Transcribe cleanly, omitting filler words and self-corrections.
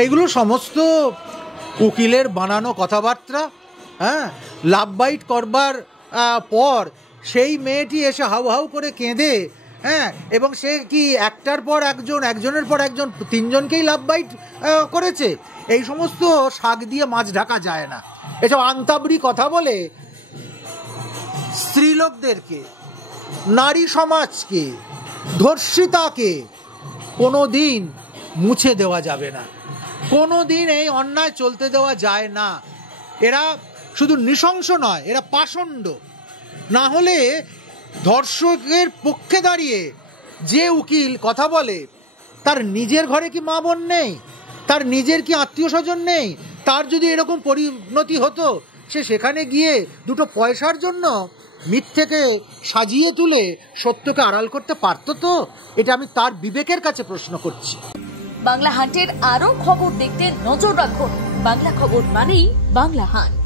এইগুলো সমস্ত উকিলের বানানো কথাবার্তা। হ্যাঁ, লাভ বাইট করবার পর সেই মেয়েটি এসে হাউ হাউ করে কেঁদে, হ্যাঁ, এবং সে কি একটার পর একজন, একজনের পর একজন, তিনজনকেই লাভ বাইট করেছে। এই সমস্ত শাক দিয়ে মাছ ঢাকা যায় না। এসব আন্তাবড়ি কথা বলে স্ত্রীলোকদেরকে, নারী সমাজকে, ধর্ষিতাকে কোনো দিন মুছে দেওয়া যাবে না, কোনো দিন এই অন্যায় চলতে দেওয়া যায় না। এরা শুধু নৃশংস নয়, এরা পাষণ্ড। না হলে ধর্ষকের পক্ষে দাঁড়িয়ে যে উকিল কথা বলে, তার নিজের ঘরে কি মা বোন নেই? তার নিজের কি আত্মীয় স্বজন নেই? তার যদি এরকম পরিণতি হতো, সে সেখানে গিয়ে দুটো পয়সার জন্য মিথ্যেকে সাজিয়ে তুলে সত্যকে আড়াল করতে পারতো তো? এটা আমি তার বিবেকের কাছে প্রশ্ন করছি। বাংলা হান্টের আরো খবর দেখতে নজর রাখুন। বাংলা খবর মানেই বাংলা হান্ট।